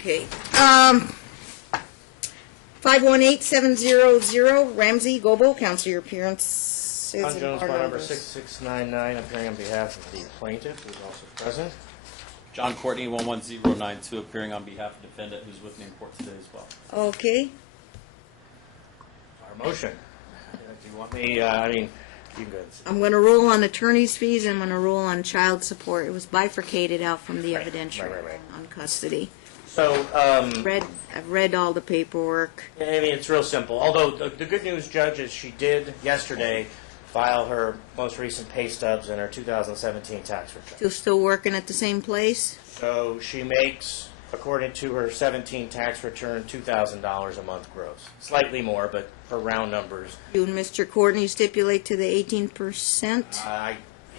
Okay. 518700, Ramsey, Goble, counsel your appearance. John Jones, file number 6699, appearing on behalf of the plaintiff, who is also present. John Courtney, 11092, appearing on behalf of the defendant, who's with me in court today as well. Okay. Our motion. Do you want me, I mean, you can go ahead. I'm going to rule on attorney's fees. I'm going to rule on child support. It was bifurcated out from the evidentiary right. on custody. So, I've read all the paperwork. I mean, it's real simple. Although the good news, Judge, is she did yesterday file her most recent pay stubs and her 2017 tax return. You're still working at the same place? So she makes, according to her 17 tax return, $2,000 a month gross. Slightly more, but for round numbers. You and Mr. Courtney stipulate to the 18%?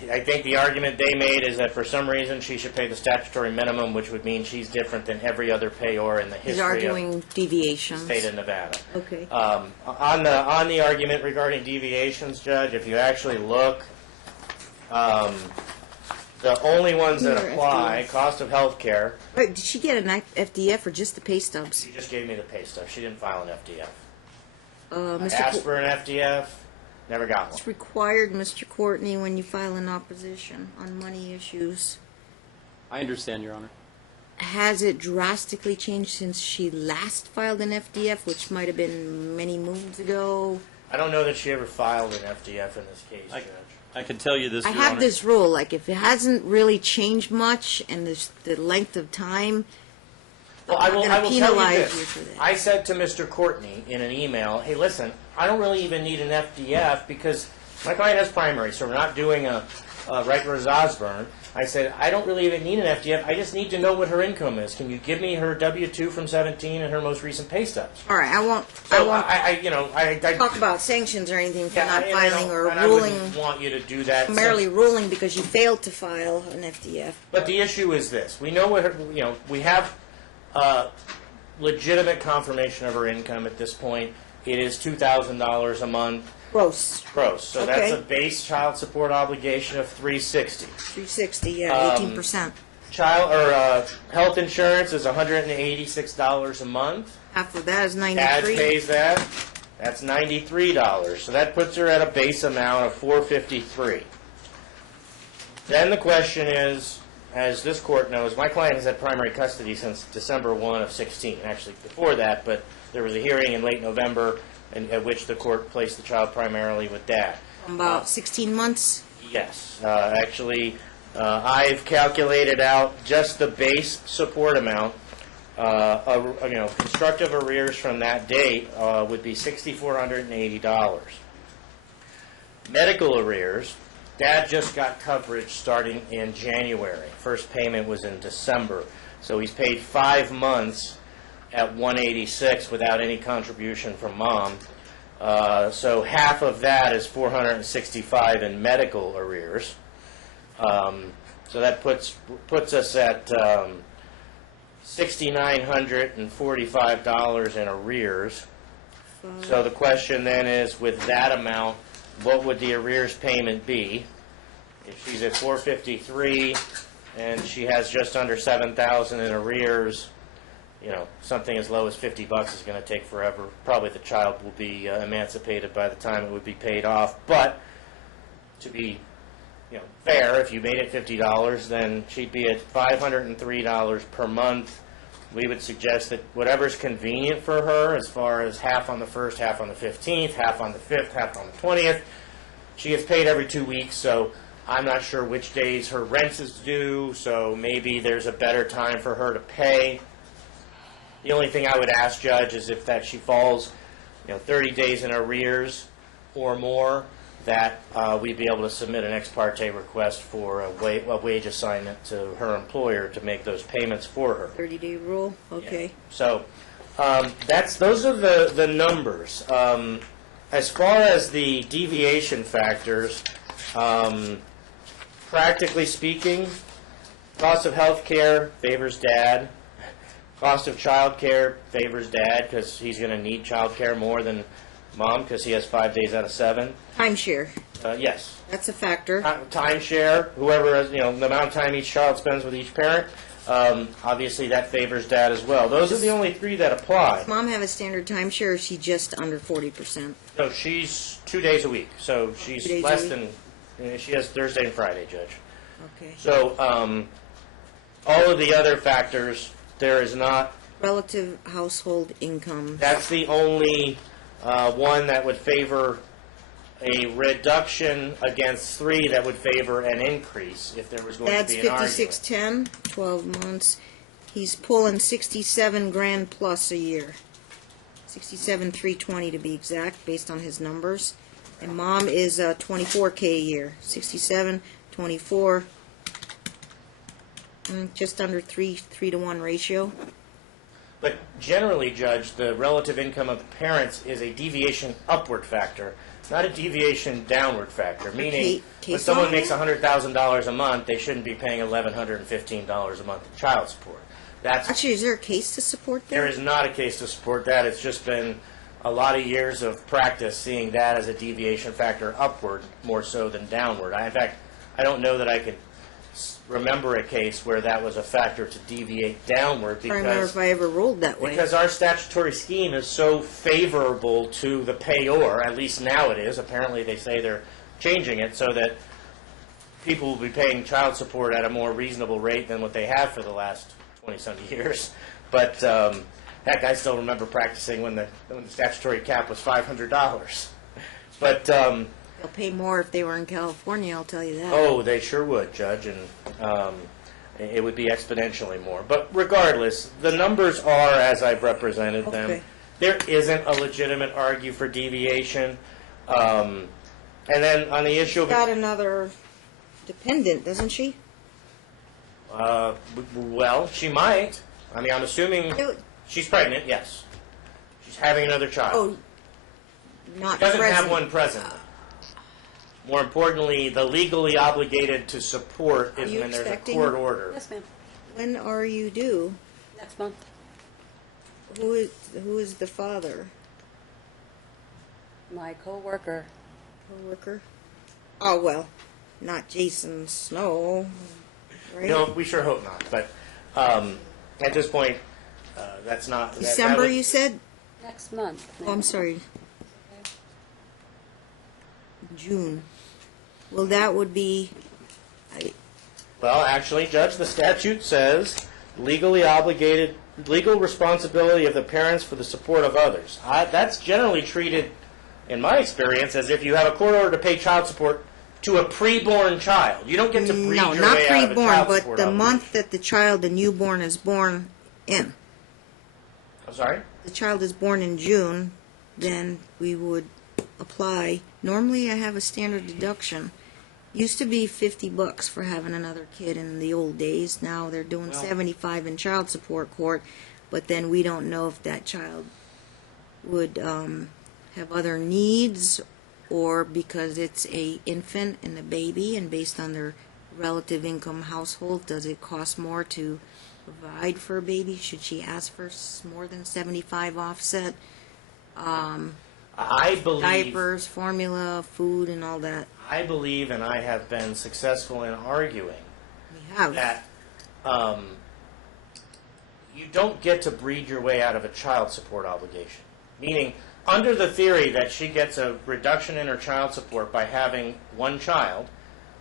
I think the argument they made is that for some reason she should pay the statutory minimum, which would mean she's different than every other payor in the He's history arguing of deviations. the state of Nevada. Okay. On the argument regarding deviations, Judge, if you actually look, the only ones that apply, cost of health care. Wait, did she get an FDF or just the pay stubs? She just gave me the pay stub. She didn't file an FDF. I Mr. asked for an FDF, never got one. It's required, Mr. Courtney, when you file an opposition on money issues. I understand, Your Honor. Has it drastically changed since she last filed an FDF, which might have been many moons ago? I don't know that she ever filed an FDF in this case, Judge. I can tell you this, I Your have Honor. this rule, like if it hasn't really changed much and the length of time, Well, I'm I will gonna tell penalize you you this. for that. I said to Mr. Courtney in an email, hey, listen, I don't really even need an FDF because my client has primary, so we're not doing a Rikers Osborne. I said, I don't really even need an FDF. I just need to know what her income is. Can you give me her W-2 from 17 and her most recent pay stubs? all right, I won't I talk about sanctions or anything for not I filing know, or and ruling, I wouldn't want you to do that. primarily ruling because you failed to file an FDF. But the issue is this: we know what her, we have legitimate confirmation of her income at this point. It is $2,000 a month Gross, gross. So Okay. that's a base child support obligation of $360. $360, yeah, 18%. Child or health insurance is $186 a month. Half of that is Dad 93. pays that. That's $93. So that puts her at a base amount of $453. Then the question is, as this court knows, my client has had primary custody since December 1 of 16. Actually, before that, but there was a hearing in late November at which the court placed the child primarily with Dad. About 16 months. Yes. Actually, I've calculated out just the base support amount. Constructive arrears from that date would be $6,480. Medical arrears, Dad just got coverage starting in January. First payment was in December. So he's paid 5 months at $186 without any contribution from Mom. So half of that is $465 in medical arrears. So that puts us at $6,945 in arrears. So the question then is, with that amount, what would the arrears payment be? If she's at $453 and she has just under $7,000 in arrears, something as low as $50 is going to take forever. Probably the child will be emancipated by the time it would be paid off. But to be, fair, if you made it $50, then she'd be at $503 per month. We would suggest that whatever's convenient for her, as far as half on the 1st, half on the 15th, half on the 5th, half on the 20th. She gets paid every 2 weeks, so I'm not sure which days her rent is due, so maybe there's a better time for her to pay. The only thing I would ask, Judge, is if she falls, 30 days in arrears or more, that we'd be able to submit an ex parte request for a wage assignment to her employer to make those payments for her. 30-day rule, okay. Yeah. So those are the numbers. As far as the deviation factors, practically speaking, cost of health care favors Dad. Cost of child care favors Dad because he's going to need child care more than Mom because he has 5 days out of 7. Timeshare, Yes. that's a factor. Timeshare, whoever has, the amount of time each child spends with each parent. obviously that favors dad as well. Those are the only three that apply. Does Mom have a standard timeshare, or is she just under 40%? So she's 2 days a week, so she's 2 days a less week? than, she has Thursday and Friday, Judge. Okay. So all of the other factors, there is not, Relative household income. that's the only one that would favor a reduction against 3 that would favor an increase if there was going to Dad's be an argument. 5610, 12 months. He's pulling 67 grand plus a year. 67,320 to be exact, based on his numbers. And Mom is 24K a year. 67, 24, just under 3 to 1 ratio. But generally, Judge, the relative income of the parents is a deviation upward factor, not a deviation downward factor. Meaning, when case someone law? makes $100,000 a month, they shouldn't be paying $1,115 a month in child support. That's Actually, is there a case to support that? There is not a case to support that. It's just been a lot of years of practice seeing that as a deviation factor upward more so than downward. In fact, I don't know that I could remember a case where that was a factor to deviate downward I don't remember if I ever ruled that way. because our statutory scheme is so favorable to the payor, at least now it is. Apparently they say they're changing it so that people will be paying child support at a more reasonable rate than what they have for the last 20-some years. But heck, I still remember practicing when the statutory cap was $500. But They'll pay more if they were in California, I'll tell you that. oh, they sure would, Judge, and it would be exponentially more. But regardless, the numbers are as I've represented them. Okay. There isn't a legitimate argue for deviation. And then on the issue She's got of another dependent, doesn't she? well, she might. I mean, I'm assuming she's pregnant. Yes, she's having another child. Oh, not Doesn't present. have one presently. More importantly, the legally obligated to support is Are you when there's a expecting? court order. Yes, ma'am. When are you due? Next month. Who is the father? My co-worker. Co-worker? Oh, well, not Jason Snow, right? No, we sure hope not. But at this point, that's not. December, you said? Next month. Oh, I'm sorry. June. Well, that would be, Well, actually, Judge, the statute says legal responsibility of the parents for the support of others. That's generally treated, in my experience, as if you have a court order to pay child support to a preborn child. You don't get to breed no, your not way out of a preborn, child but support the obligation. month that the child, the newborn, is born in. I'm sorry? The child is born in June, then we would apply. Normally, I have a standard deduction. Used to be $50 for having another kid in the old days. Now they're doing Well- $75 in child support court, but then we don't know if that child would have other needs, or because it's a infant and a baby, and based on their relative income household, does it cost more to provide for a baby? Should she ask for more than 75 offset? I believe. Diapers, formula, food, and all that. I believe, and I have been successful in arguing, We have. that you don't get to breed your way out of a child support obligation. Meaning, under the theory that she gets a reduction in her child support by having one child,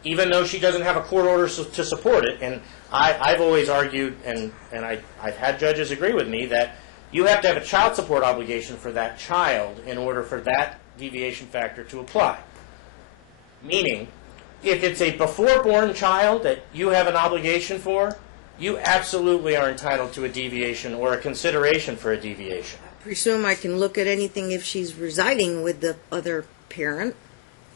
even though she doesn't have a court order to support it, and I've always argued, and I've had judges agree with me, that you have to have a child support obligation for that child in order for that deviation factor to apply. Meaning, if it's a before-born child that you have an obligation for, you absolutely are entitled to a deviation or a consideration for a deviation. Presume I can look at anything if she's residing with the other parent.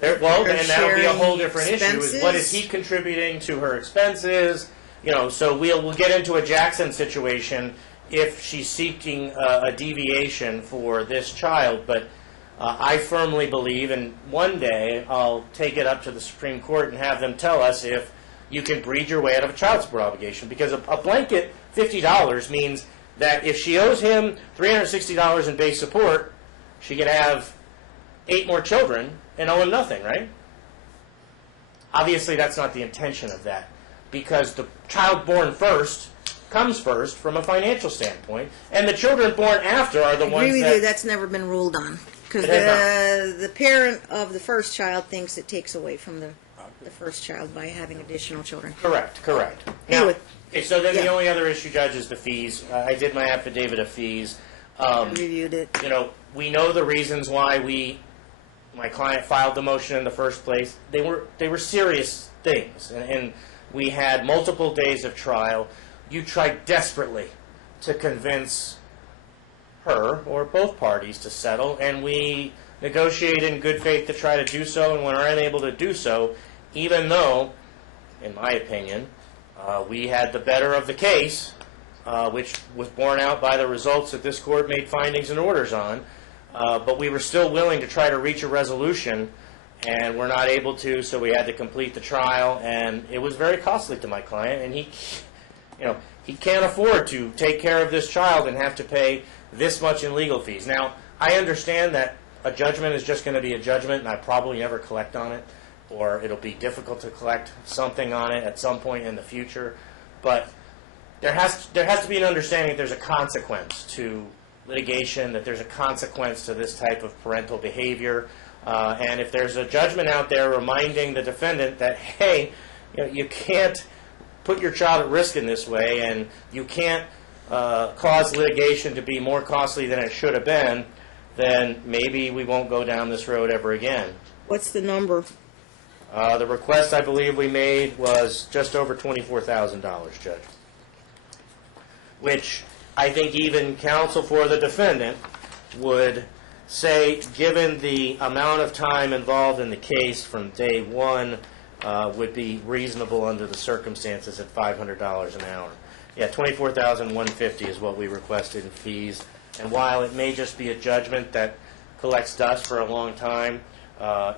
Well, They're then that'll be a whole sharing different issue. Is what is expenses? he contributing to her expenses? You know, so we'll get into a Jackson situation if she's seeking a deviation for this child. But I firmly believe, and one day I'll take it up to the Supreme Court and have them tell us if you can breed your way out of a child support obligation. Because a blanket $50 means that if she owes him $360 in base support, she could have 8 more children and owe him nothing, right? Obviously, that's not the intention of that, because the child born first comes first from a financial standpoint, and the children born after are the I ones agree with that... you. That's never been ruled on because It has the parent of the first child thinks it takes away from the first child by having additional children. Correct. Now, Anyway. okay, so then the Yeah. only other issue, Judge, is the fees. I did my affidavit of fees. I reviewed it. You know, we know the reasons why my client filed the motion in the first place. They were serious things, and we had multiple days of trial. You tried desperately to convince her or both parties to settle, and we negotiated in good faith to try to do so, and were unable to do so, even though, in my opinion, we had the better of the case, which was borne out by the results that this court made findings and orders on. But we were still willing to try to reach a resolution, and we're not able to, so we had to complete the trial, and it was very costly to my client, and he can't afford to take care of this child and have to pay this much in legal fees. Now, I understand that a judgment is just going to be a judgment, and I probably never collect on it, or it'll be difficult to collect something on it at some point in the future, but there has to be an understanding that there's a consequence to litigation, that there's a consequence to this type of parental behavior, and if there's a judgment out there reminding the defendant that, hey, you can't put your child at risk in this way, and you can't cause litigation to be more costly than it should have been, then maybe we won't go down this road ever again. What's the number? The request I believe we made was just over $24,000, Judge, which I think even counsel for the defendant would say, given the amount of time involved in the case from day one, would be reasonable under the circumstances at $500 an hour. Yeah, $24,150 is what we requested in fees. And while it may just be a judgment that collects dust for a long time, the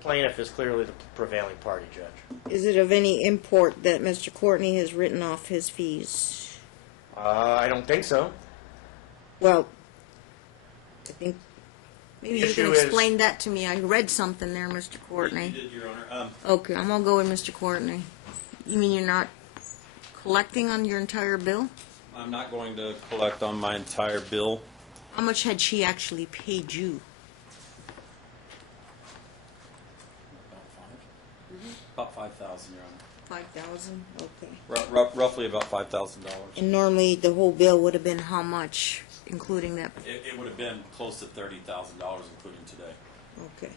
plaintiff is clearly the prevailing party, Judge. Is it of any import that Mr. Courtney has written off his fees? I don't think so. Well, I think maybe The you can issue is- explain that to me. I read something there, Mr. Courtney. You did, Your Honor. Okay, I'm gonna go with Mr. Courtney. You mean you're not collecting on your entire bill? I'm not going to collect on my entire bill. How much had she actually paid you? About 5,000, Your Honor. 5,000. Okay. Roughly about $5,000. And normally the whole bill would have been how much, including that? It would have been close to $30,000, including today. Okay.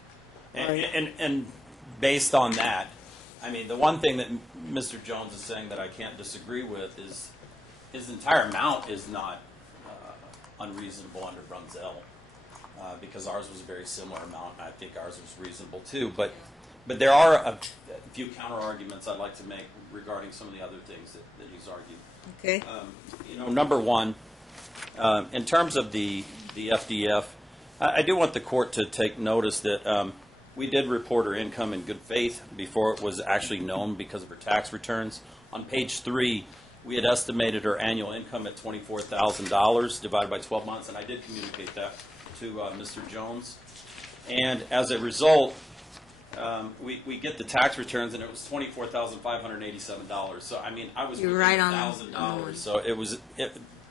And based on that, I mean, the one thing that Mr. Jones is saying that I can't disagree with is his entire amount is not unreasonable under Brunzell, because ours was a very similar amount, and I think ours was reasonable too. But there are a few counter arguments I'd like to make regarding some of the other things that he's argued. Okay. Number one, in terms of the FDF, I do want the court to take notice that we did report her income in good faith before it was actually known because of her tax returns. On page 3, we had estimated her annual income at $24,000 divided by 12 months, and I did communicate that to Mr. Jones. And as a result, we get the tax returns, and it was $24,587. So, I mean, I was You're right on $1,000. So it was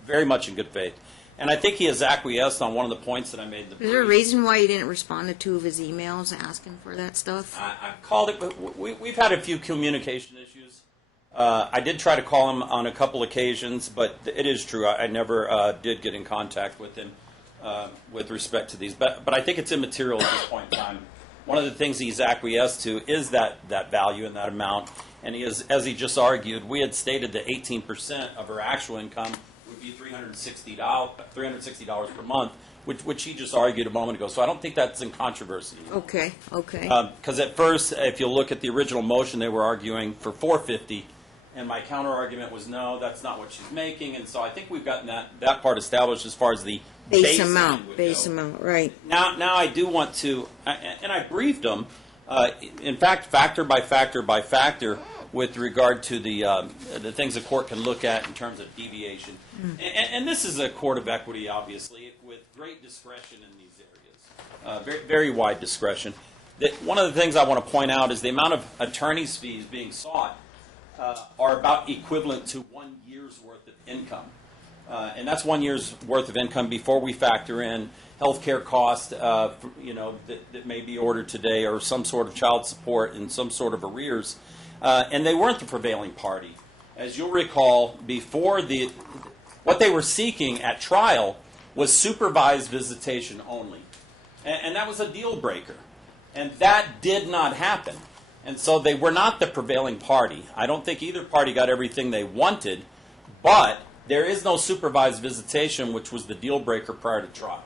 very much in good faith. And I think he has acquiesced on one of the points that I made in the brief. Is there a reason why you didn't respond to 2 of his emails asking for that stuff? I called it, but we've had a few communication issues. I did try to call him on a couple occasions, but it is true. I never did get in contact with him with respect to these. But I think it's immaterial at this point in time. One of the things he's acquiesced to is that value and that amount. And he is, as he just argued, we had stated that 18% of her actual income would be $360 per month, which he just argued a moment ago. So I don't think that's in controversy. Okay. Because at first, if you look at the original motion, they were arguing for $450, and my counter argument was no, that's not what she's making. And so I think we've gotten that part established as far as the Base amount, right. Now I do want to, and I briefed them, in fact, factor by factor, with regard to the things the court can look at in terms of deviation. And this is a court of equity, obviously, with great discretion in these areas, very, very wide discretion. One of the things I want to point out is the amount of attorney's fees being sought are about equivalent to 1 year's worth of income. And that's 1 year's worth of income before we factor in health care costs, that may be ordered today, or some sort of child support and some sort of arrears. And they weren't the prevailing party. As you'll recall, before what they were seeking at trial was supervised visitation only. And that was a deal breaker. And that did not happen. And so they were not the prevailing party. I don't think either party got everything they wanted, but there is no supervised visitation, which was the deal breaker prior to trial.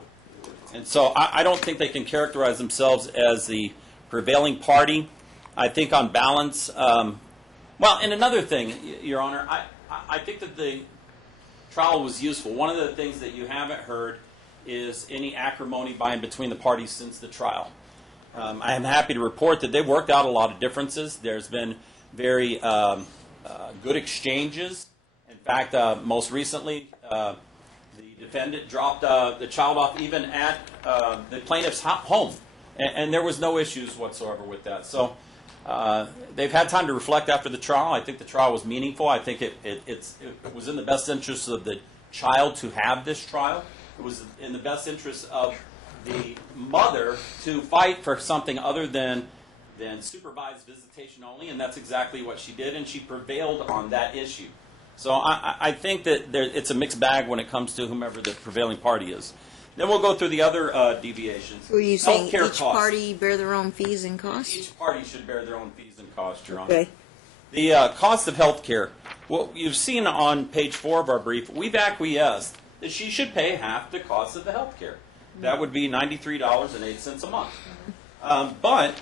And so I don't think they can characterize themselves as the prevailing party. I think on balance, and another thing, Your Honor, I think that the trial was useful. One of the things that you haven't heard is any acrimony by and between the parties since the trial. I am happy to report that they've worked out a lot of differences. There's been very good exchanges. In fact, most recently, the defendant dropped the child off even at the plaintiff's home, and there was no issues whatsoever with that. So they've had time to reflect after the trial. I think the trial was meaningful. I think it was in the best interest of the child to have this trial. It was in the best interest of the mother to fight for something other than supervised visitation only, and that's exactly what she did, and she prevailed on that issue. So I think that it's a mixed bag when it comes to whomever the prevailing party is. Then we'll go through the other deviations. So are you saying Healthcare each costs. party bear their own fees and costs? Each party should bear their own fees and costs, Your Honor. Okay. The cost of health care. Well, you've seen on page 4 of our brief, we've acquiesced that she should pay half the cost of the health care. That would be $93.08 a month. But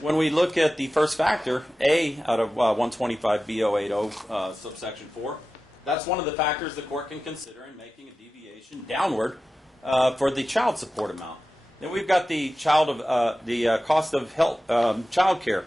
when we look at the first factor, A out of 125 B080 subsection 4, that's one of the factors the court can consider in making a deviation downward for the child support amount. Then we've got the cost of child care.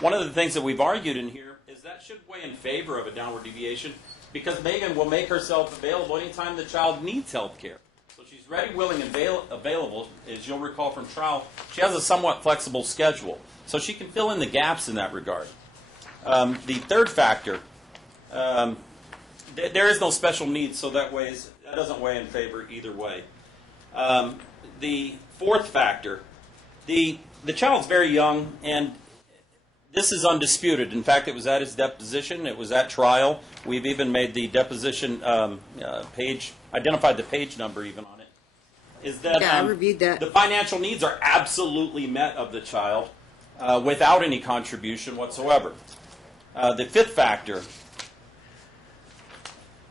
One of the things that we've argued in here is that should weigh in favor of a downward deviation because Megan will make herself available anytime the child needs health care. So she's ready, willing, and available. As you'll recall from trial, she has a somewhat flexible schedule. So she can fill in the gaps in that regard. The third factor, there is no special needs, so that doesn't weigh in favor either way. The fourth factor, the child's very young, and this is undisputed. In fact, it was at his deposition. It was at trial. We've even made the deposition page, identified the page number even on it. Is that I reviewed that. The financial needs are absolutely met of the child without any contribution whatsoever. The fifth factor,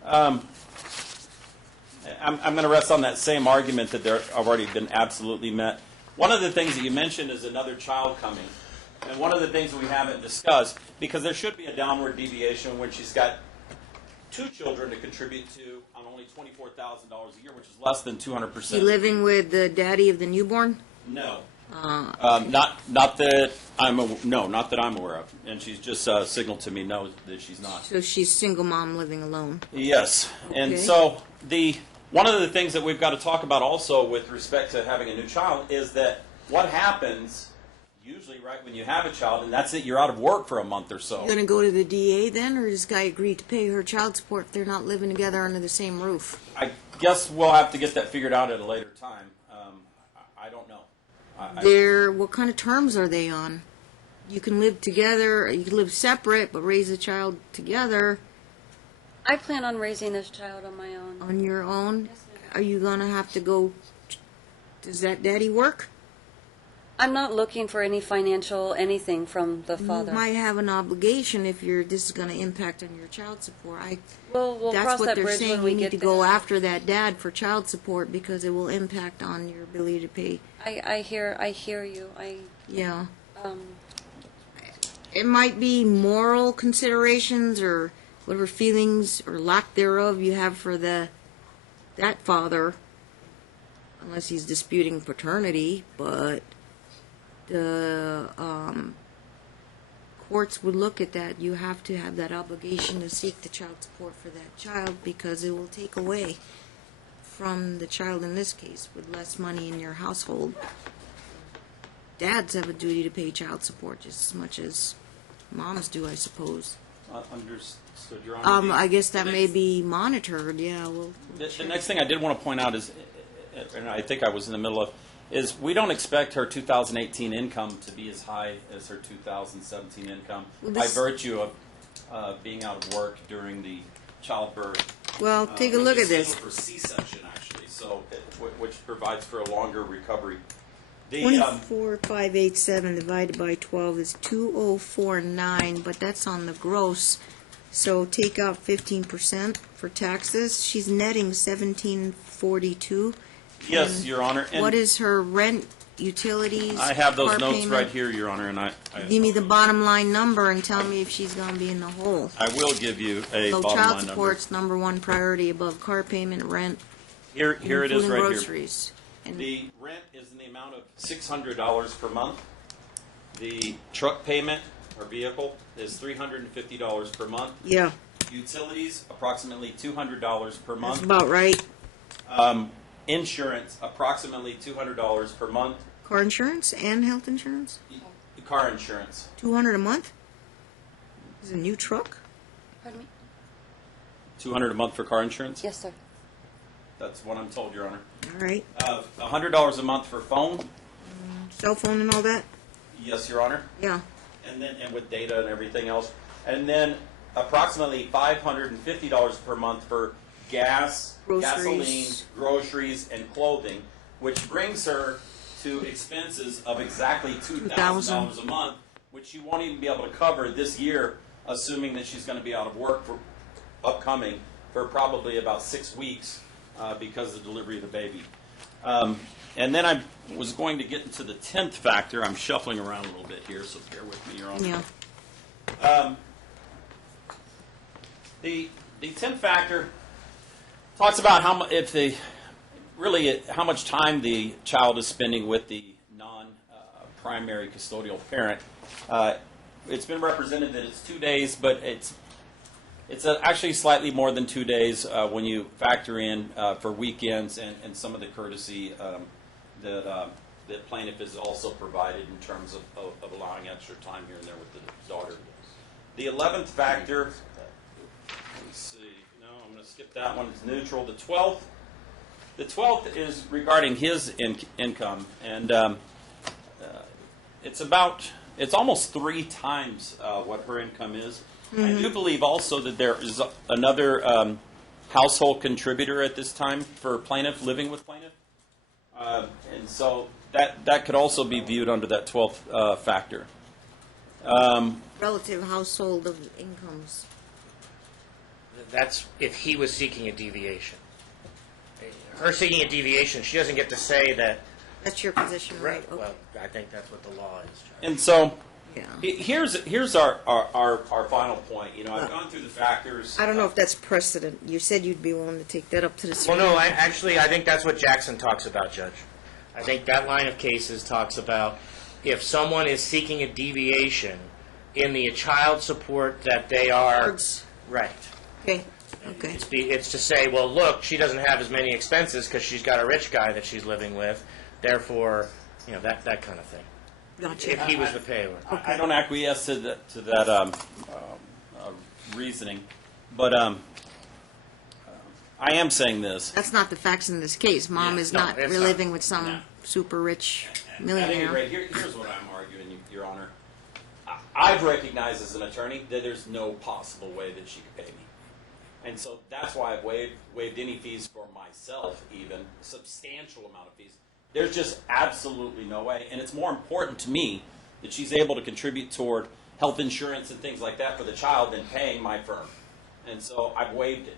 I'm going to rest on that same argument that they're already been absolutely met. One of the things that you mentioned is another child coming. And one of the things that we haven't discussed, because there should be a downward deviation when she's got 2 children to contribute to on only $24,000 a year, which is less than 200%. Is she living with the daddy of the newborn? No. Not that I'm aware of. And she's just signaled to me no, that she's not. So she's single mom living alone. Yes. And Okay. so one of the things that we've got to talk about also with respect to having a new child is that what happens usually right when you have a child, and that's it, you're out of work for a month or so. You gonna go to the DA then, or does this guy agree to pay her child support if they're not living together under the same roof? I guess we'll have to get that figured out at a later time. I don't know. What kind of terms are they on? You can live together, you can live separate, but raise a child together I plan on raising this child on my own. on your own. Yes, ma'am. Are you gonna have to go? Does that daddy work? I'm not looking for any financial anything from the father. You might have an obligation if this is going to impact on your child support. We'll That's cross what that they're bridge saying. when we You need get to there. go after that dad for child support because it will impact on your ability to pay. I hear you. Yeah. Um, It might be moral considerations or whatever feelings or lack thereof you have for that father, unless he's disputing paternity, but the courts would look at that. You have to have that obligation to seek the child support for that child because it will take away from the child in this case with less money in your household. Dads have a duty to pay child support just as much as moms do, I suppose. Understood, Your Honor. I guess that may be monitored, yeah, well. The next thing I did want to point out is, and I think I was in the middle of, is we don't expect her 2018 income to be as high as her 2017 income by virtue of being out of work during the childbirth. Well, take a look at this. For C-section, actually, so which provides for a longer recovery. 24,587 divided by 12 is 2049, but that's on the gross. So take out 15% for taxes. She's netting 1742. Yes, Your Honor. And what is her rent, utilities? I have those car notes payment? right here, Your Honor, and I Give me the bottom line number and tell me if she's going to be in the hole. I will give you a So bottom child line number. support's number one priority above car payment, rent, Here it is food and right groceries. And The rent is in the amount of $600 per month. The truck payment or vehicle is $350 per month. yeah, Utilities, approximately $200 per that's month. about right. Insurance, approximately $200 per month. Car insurance and health insurance? Car insurance, 200 a month? Is it a new truck? Pardon me? $200 a month for car insurance. Yes, sir. That's what I'm told, Your Honor. All right. $100 a month for phone. Cell phone and all that? Yes, Your Honor. Yeah. And with data and everything else. And then approximately $550 per month for gas, Groceries. gasoline, groceries, and clothing, which brings her to expenses of exactly $2,000 a month, which she won't even be able to cover this year, assuming that she's going to be out of work for upcoming for probably about 6 weeks because of the delivery of the baby. And then I was going to get into the 10th factor. I'm shuffling around a little bit here, so bear with me, Your Honor. Yeah. The 10th factor talks about how much time the child is spending with the non-primary custodial parent. It's been represented that it's 2 days, but it's actually slightly more than 2 days when you factor in for weekends and some of the courtesy that plaintiff is also provided in terms of allowing extra time here and there with the daughter. The 11th factor, let's see, no, I'm going to skip that one, it's neutral. The 12th is regarding his income, and it's almost 3 times what her income is. Mm-hmm. I do believe also that there is another household contributor at this time for plaintiff, living with plaintiff. And so that could also be viewed under that 12th factor. Relative household of incomes. That's if he was seeking a deviation. Her seeking a deviation, she doesn't get to say that. That's your position, right? Okay. Well, I think that's what the law is, Judge. And so Yeah. here's our final point. You know, I've gone through the factors. I don't know if that's precedent. You said you'd be willing to take that up to the Well, Supreme no, I think that's what Jackson talks about, Judge. I think that line of cases talks about if someone is seeking a deviation in the child support that they are. Words. Right. Okay. Okay. It's to say, well, look, she doesn't have as many expenses because she's got a rich guy that she's living with. Therefore, you know, that kind of thing. Gotcha. If he was the payer. I don't acquiesce to that reasoning, but I am saying this. That's not the facts in this case. Mom is not it's reliving not. with some No. super rich At any millionaire. rate, here's what I'm arguing, Your Honor. I've recognized as an attorney that there's no possible way that she could pay me. And so that's why I've waived any fees for myself, even a substantial amount of fees. There's just absolutely no way. And it's more important to me that she's able to contribute toward health insurance and things like that for the child than paying my firm. And so I've waived it.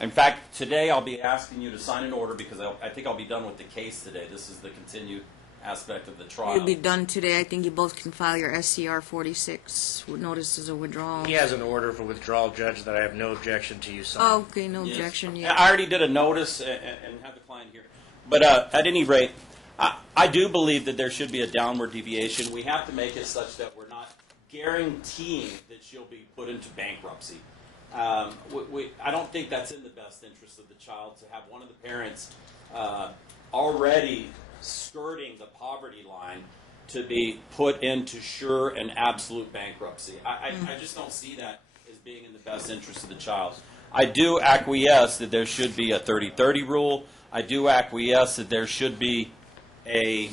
In fact, today I'll be asking you to sign an order because I think I'll be done with the case today. This is the continued aspect of the trial. You'll be done today. I think you both can file your SCR 46 with notices of withdrawal. He has an order for withdrawal, Judge, that I have no objection to you signing. Oh, okay, no Yes. objection. I Yeah. already did a notice and have the client here. But at any rate, I do believe that there should be a downward deviation. We have to make it such that we're not guaranteeing that she'll be put into bankruptcy. I don't think that's in the best interest of the child to have one of the parents already skirting the poverty line to be put into sure and absolute bankruptcy. I just don't see that as being in the best interest of the child. I do acquiesce that there should be a 30-30 rule. I do acquiesce that there should be a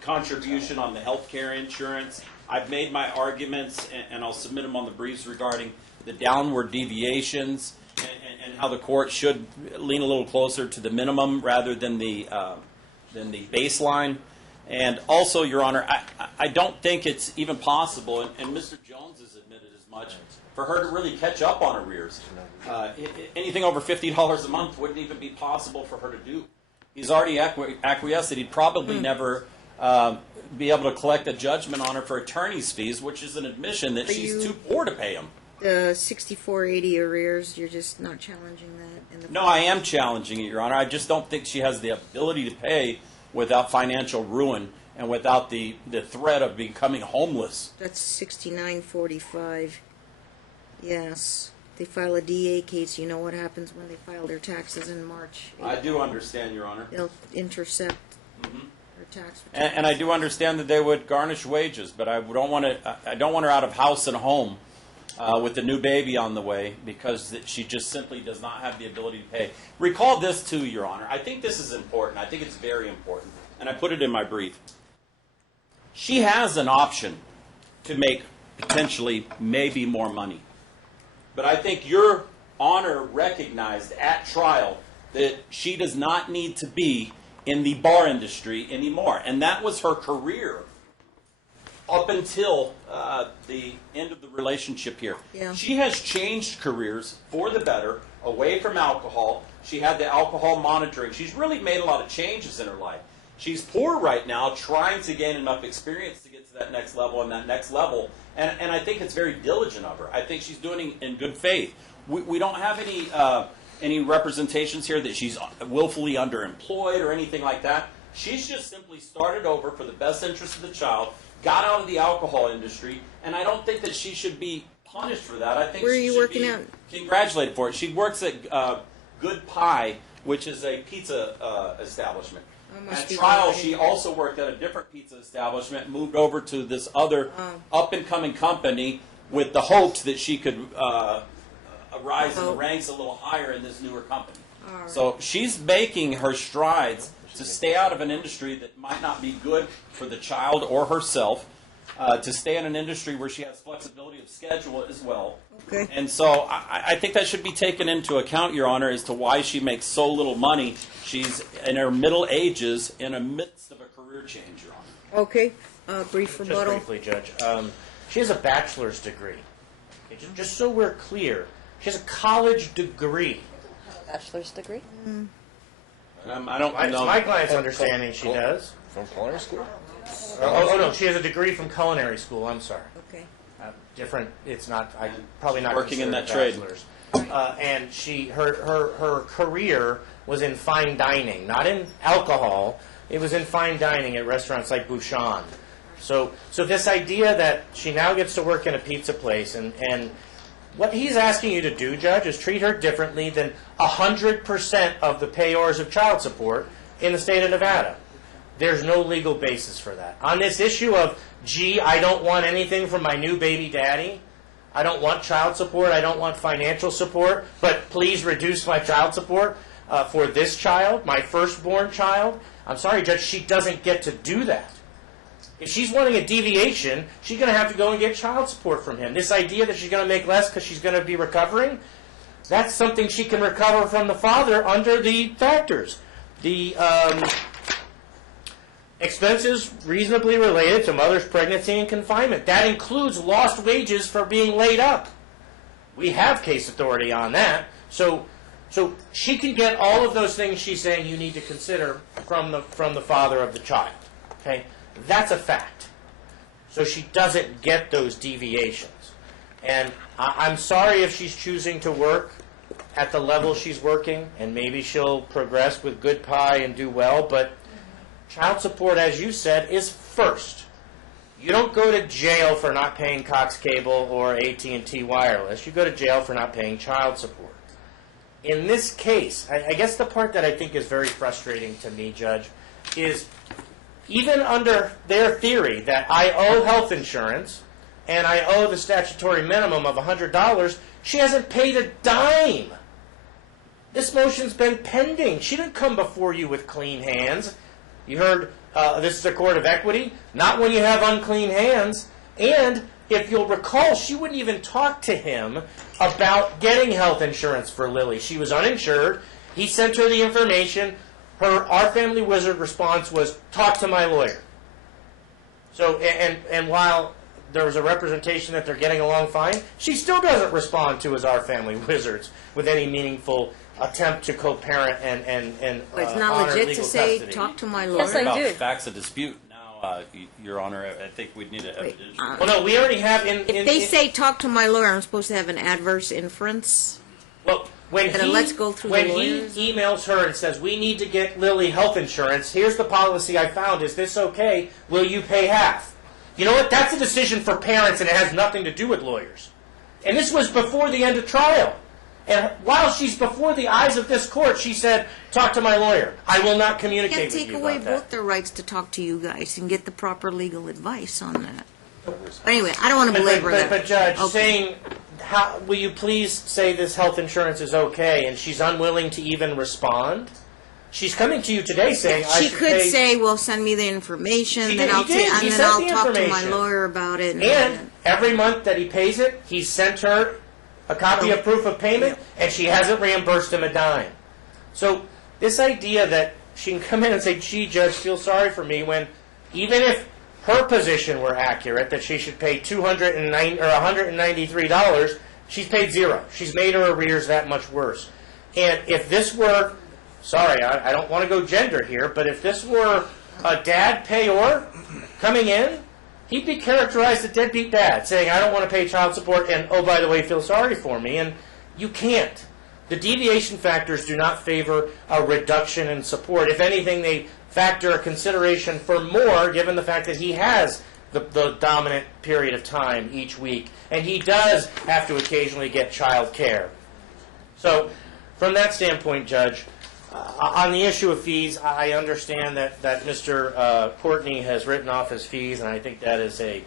contribution on the health care insurance. I've made my arguments, and I'll submit them on the briefs regarding the downward deviations and how the court should lean a little closer to the minimum rather than the baseline. And also, Your Honor, I don't think it's even possible, and Mr. Jones has admitted as much, for her to really catch up on arrears. Anything over $50 a month wouldn't even be possible for her to do. He's already acquiesced that he'd probably never be able to collect a judgment on her for attorney's fees, which is an admission that she's too poor to pay them. The 6480 arrears, you're just not challenging that? In the No, I am challenging it, Your Honor. I just don't think she has the ability to pay without financial ruin and without the threat of becoming homeless. That's 6945. Yes. They file a DA case. You know what happens when they file their taxes in March. I do understand, Your Honor. They'll intercept their tax returns. And I do understand that they would garnish wages, but I don't want her out of house and home with the new baby on the way because she just simply does not have the ability to pay. Recall this too, Your Honor. I think this is important. I think it's very important, and I put it in my brief. She has an option to make potentially maybe more money. But I think Your Honor recognized at trial that she does not need to be in the bar industry anymore. And that was her career up until the end of the relationship here. Yeah. She has changed careers for the better, away from alcohol. She had the alcohol monitoring. She's really made a lot of changes in her life. She's poor right now, trying to gain enough experience to get to that next level and that next level. And I think it's very diligent of her. I think she's doing it in good faith. We don't have any representations here that she's willfully underemployed or anything like that. She's just simply started over for the best interest of the child, got out of the alcohol industry, and I don't think that she should be punished for that. I think Where are she you should working be at? congratulated for it. She works at Good Pie, which is a pizza establishment. At trial, she also worked at a different pizza establishment, moved over to this other up-and-coming company with the hopes that she could rise in the ranks a little higher in this newer company. Right. So she's making her strides to stay out of an industry that might not be good for the child or herself, to stay in an industry where she has flexibility of schedule as well. Okay. And so I think that should be taken into account, Your Honor, as to why she makes so little money. She's in her middle ages in the midst of a career change, Your Honor. Okay. Brief Just rebuttal. briefly, Judge. She has a bachelor's degree. Okay, just so we're clear, she has a college degree. Bachelor's degree? I don't It's know. my client's understanding she does. From culinary school? Oh, no, she has a degree from culinary school. I'm sorry. Okay. Different. It's not. Probably not Working in considered that trade. bachelor's. And her career was in fine dining, not in alcohol. It was in fine dining at restaurants like Bouchon. So this idea that she now gets to work in a pizza place, and what he's asking you to do, Judge, is treat her differently than 100% of the payors of child support in the state of Nevada. There's no legal basis for that. On this issue of, gee, I don't want anything from my new baby daddy, I don't want child support, I don't want financial support, but please reduce my child support for this child, my firstborn child. I'm sorry, Judge, she doesn't get to do that. If she's wanting a deviation, she's going to have to go and get child support from him. This idea that she's going to make less because she's going to be recovering, that's something she can recover from the father under the factors. The expenses reasonably related to mother's pregnancy and confinement. That includes lost wages for being laid up. We have case authority on that. So she can get all of those things she's saying you need to consider from the father of the child. Okay? That's a fact. So she doesn't get those deviations. And I'm sorry if she's choosing to work at the level she's working, and maybe she'll progress with Good Pie and do well, but child support, as you said, is first. You don't go to jail for not paying Cox Cable or AT&T Wireless. You go to jail for not paying child support. In this case, I guess the part that I think is very frustrating to me, Judge, is even under their theory that I owe health insurance and I owe the statutory minimum of $100, she hasn't paid a dime. This motion's been pending. She didn't come before you with clean hands. You heard this is a court of equity, not when you have unclean hands. And if you'll recall, she wouldn't even talk to him about getting health insurance for Lily. She was uninsured. He sent her the information. Our family wizard response was, talk to my lawyer. So, and while there was a representation that they're getting along fine, she still doesn't respond to our family wizards with any meaningful attempt to co-parent and But it's not honor legit legal to say, custody. talk to my lawyer? Yes, I About do. facts of dispute. Now, Your Honor, I think we'd need an Wait, evidentiary. Well, no, we already have If they say, talk to my lawyer, I'm supposed to have an adverse inference? well, when Then let's go through when the he lawyers. emails her and says, we need to get Lily health insurance, here's the policy I found, is this okay? Will you pay half? You know what? That's a decision for parents, and it has nothing to do with lawyers. And this was before the end of trial. And while she's before the eyes of this court, she said, talk to my lawyer. I will not You communicate can't with take you away about both that. their rights to talk to you guys and get the proper legal advice on that. But anyway, I don't want to belabor that. But Judge, Okay. saying, will you please say this health insurance is okay, and she's unwilling to even respond? She's coming to you today saying, I She should could pay... say, well, send me the information, She then did- I'll he did. ta- He and then sent I'll the talk to my information. lawyer about it. And every month that he pays it, he sent her a copy of proof of payment, and she hasn't reimbursed him a dime. So this idea that she can come in and say, gee, Judge, feel sorry for me, when even if her position were accurate, that she should pay $193, she's paid zero. She's made her arrears that much worse. And if this were, sorry, I don't want to go gender here, but if this were a dad payor coming in, he'd be characterized as a deadbeat dad, saying, I don't want to pay child support, and oh, by the way, feel sorry for me. And you can't. The deviation factors do not favor a reduction in support. If anything, they factor a consideration for more, given the fact that he has the dominant period of time each week, and he does have to occasionally get child care. So, from that standpoint, Judge, on the issue of fees, I understand that Mr. Courtney has written off his fees, and I think that is a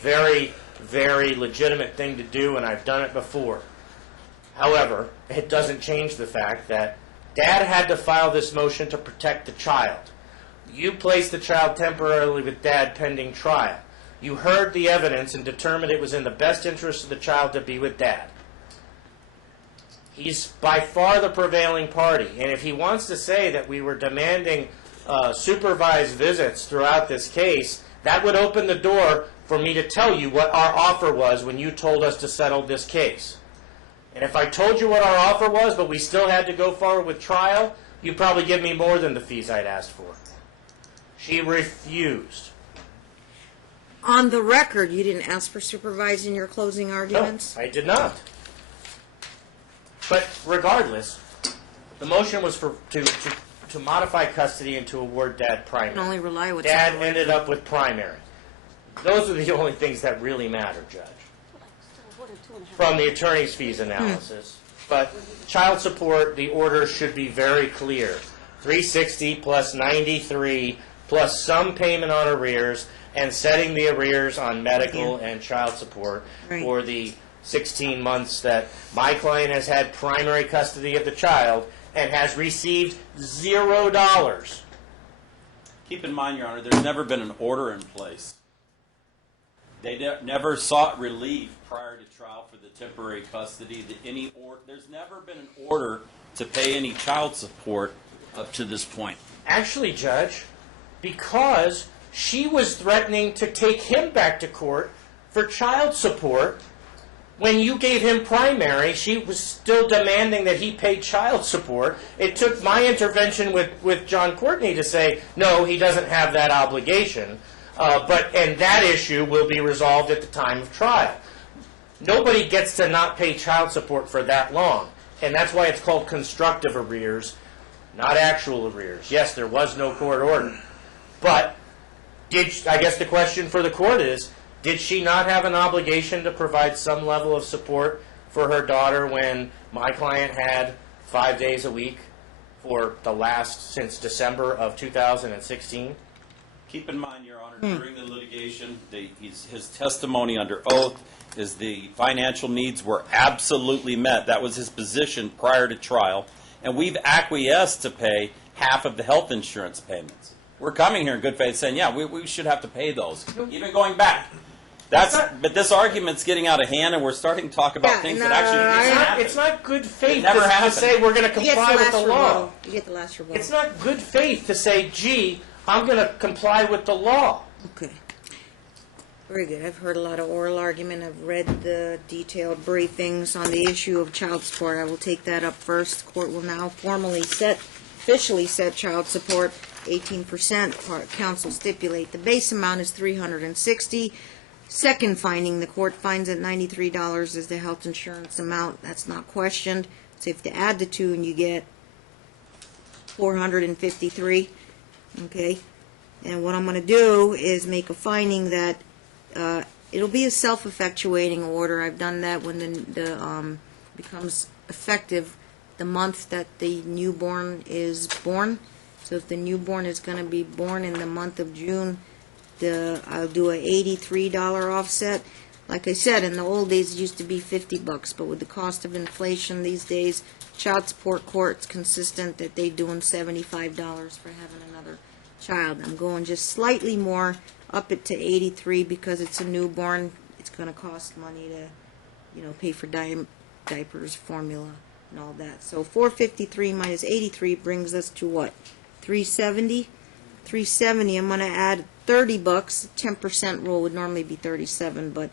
very, very legitimate thing to do, and I've done it before. However, it doesn't change the fact that Dad had to file this motion to protect the child. You placed the child temporarily with Dad pending trial. You heard the evidence and determined it was in the best interest of the child to be with Dad. He's by far the prevailing party, and if he wants to say that we were demanding supervised visits throughout this case, that would open the door for me to tell you what our offer was when you told us to settle this case. And if I told you what our offer was, but we still had to go forward with trial, you'd probably give me more than the fees I'd asked for. She refused. On the record, you didn't ask for supervised in your closing No, arguments? I did not. But regardless, the motion was to modify custody and to award Dad You primary. can only rely with Dad ended up with primary. Those are the only things that really matter, Judge, from the attorney's fees analysis. But child support, the order should be very clear. $360 plus $93 plus some payment on arrears, and setting the arrears on medical and child support Right. for the 16 months that my client has had primary custody of the child and has received $0. Keep in mind, Your Honor, there's never been an order in place. They never sought relief prior to trial for the temporary custody. There's never been an order to pay any child support up to this point. Actually, Judge, because she was threatening to take him back to court for child support. When you gave him primary, she was still demanding that he pay child support. It took my intervention with John Courtney to say, no, he doesn't have that obligation. And that issue will be resolved at the time of trial. Nobody gets to not pay child support for that long. And that's why it's called constructive arrears, not actual arrears. Yes, there was no court order. But I guess the question for the court is, did she not have an obligation to provide some level of support for her daughter when my client had 5 days a week for the last, since December of 2016? Keep in mind, Your Honor, during the litigation, his testimony under oath is the financial needs were absolutely met. That was his position prior to trial. And we've acquiesced to pay half of the health insurance payments. We're coming here in good faith saying, yeah, we should have to pay those, even going back. But this argument's getting out of hand, and we're starting to talk about things that actually didn't happen. It's not good faith never to happened. say we're going to comply with the law. You get the last rebuttal. It's not good faith to say, gee, I'm going to comply with the law. Okay. Very good. I've heard a lot of oral argument. I've read the detailed briefings on the issue of child support. I will take that up first. Court will now officially set child support 18%. Counsel stipulate the base amount is $360. Second finding, the court finds that $93 is the health insurance amount. That's not questioned. So you have to add the two and you get $453. Okay? And what I'm going to do is make a finding that it'll be a self-effectuating order. I've done that when the becomes effective the month that the newborn is born. So if the newborn is going to be born in the month of June, I'll do a $83 offset. Like I said, in the old days it used to be $50, but with the cost of inflation these days, child support court's consistent that they're doing $75 for having another child. I'm going just slightly more, up it to 83 because it's a newborn. It's going to cost money to, pay for diapers, formula, and all that. So 453 minus 83 brings us to what? 370. 370. I'm going to add $30. 10% rule would normally be 37, but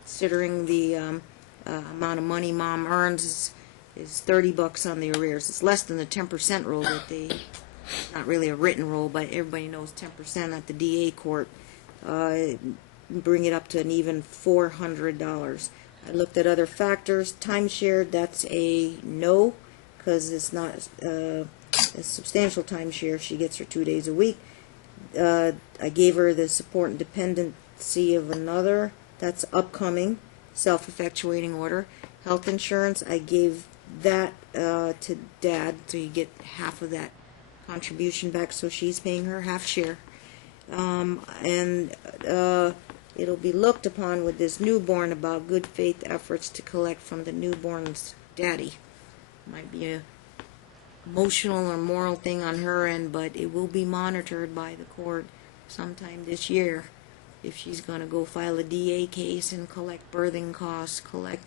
considering the amount of money mom earns is $30 on the arrears. It's less than the 10% rule that not really a written rule, but everybody knows 10% at the DA court. Bring it up to an even $400. I looked at other factors. Timeshare, that's a no, because it's not a substantial timeshare. She gets her 2 days a week. I gave her the support and dependency of another. That's upcoming, self-effectuating order. Health insurance, I gave that to Dad, so you get half of that contribution back, so she's paying her half share. It'll be looked upon with this newborn about good faith efforts to collect from the newborn's daddy. Might be a emotional or moral thing on her end, but it will be monitored by the court sometime this year if she's going to go file a DA case and collect birthing costs, collect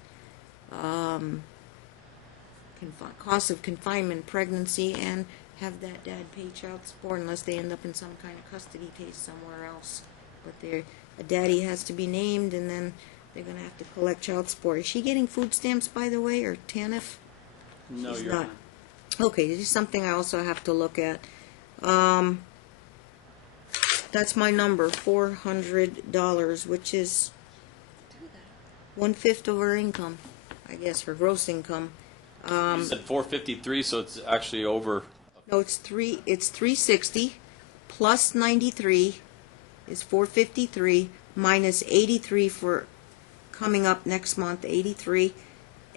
costs of confinement, pregnancy, and have that dad pay child support unless they end up in some kind of custody case somewhere else. But a daddy has to be named, and then they're going to have to collect child support. Is she getting food stamps, by the way, or TANF? No, She's Your not. Honor. Okay, this is something I also have to look at. That's my number, $400, which is 1/5 of her income, I guess, her gross income. You said 453, so it's actually over. No, it's 360 plus 93 is 453 minus 83 for coming up next month, 83,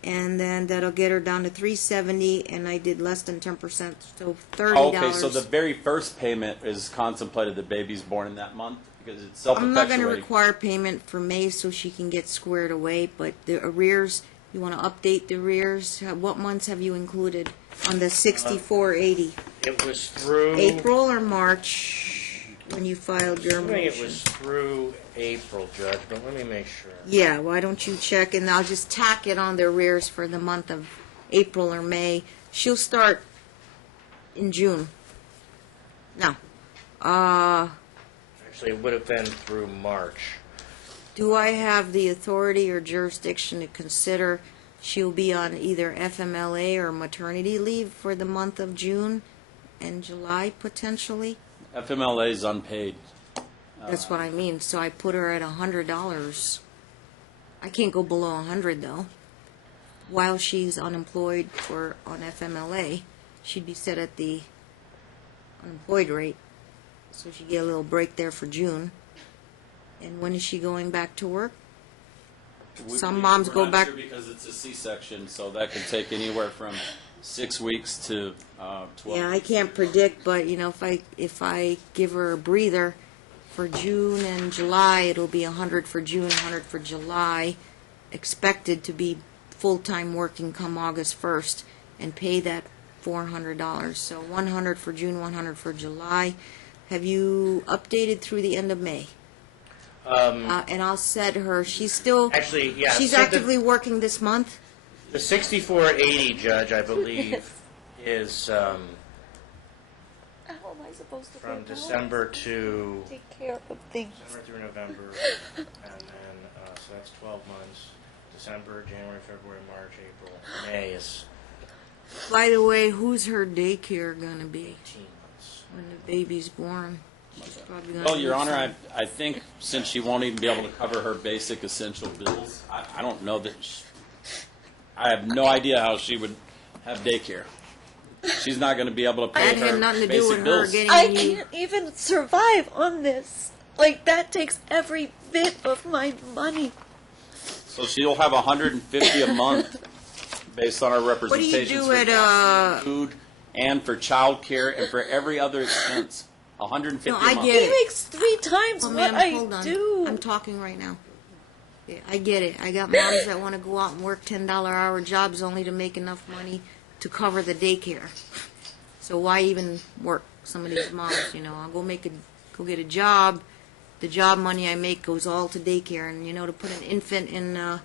and then that'll get her down to 370, and I did less than 10%, so $30. Okay, so the very first payment is contemplated the baby's born in that month because it's self-effectuating. I'm not going to require payment for May so she can get squared away, but the arrears, you want to update the arrears? What months have you included on the 6480? It was through... April or March when you filed your I motion? think it was through April, Judge, but let me make sure. Yeah, why don't you check, and I'll just tack it on the arrears for the month of April or May. She'll start in June. Now, Actually, it would have been through March. do I have the authority or jurisdiction to consider she'll be on either FMLA or maternity leave for the month of June and July, potentially? FMLA is unpaid. That's what I mean. So I put her at $100. I can't go below 100 though. While she's unemployed or on FMLA, she'd be set at the unemployed rate. So she'd get a little break there for June. And when is she going back to work? Some moms we're go not back. sure because it's a C-section, so that can take anywhere from 6 weeks to 12. Yeah, I can't predict, but you know, if I give her a breather for June and July, it'll be 100 for June, 100 for July, expected to be full-time working come August 1st, and pay that $400. So 100 for June, 100 for July. Have you updated through the end of May? And I'll set her. She's still Actually, yeah. She's so actively working this month. the 6480, Judge, I believe, is How am I supposed to from December to take care of things? December through November, and then so that's 12 months. December, January, February, March, April, May is By the way, who's her daycare gonna be 18 months. when the baby's born? She's probably gonna Well, Your need Honor, some- I think since she won't even be able to cover her basic essential bills, I don't know that I have no idea how she would have daycare. She's not going to be able to pay That her had nothing to do basic with her bills. getting I you. can't even survive on this. Like, that takes every bit of my money. So she'll have $150 a month based on our What do you representations do for at food and for child care and for every other expense. $150 No, a I month. get He it. makes 3 times Well, what ma'am, I hold on. do. I'm talking right now. Yeah, I get it. I got moms that want to go out and work $10 hour jobs only to make enough money to cover the daycare. So why even work? Some of these moms, you know, I'll go get a job. The job money I make goes all to daycare, and you know, to put an infant in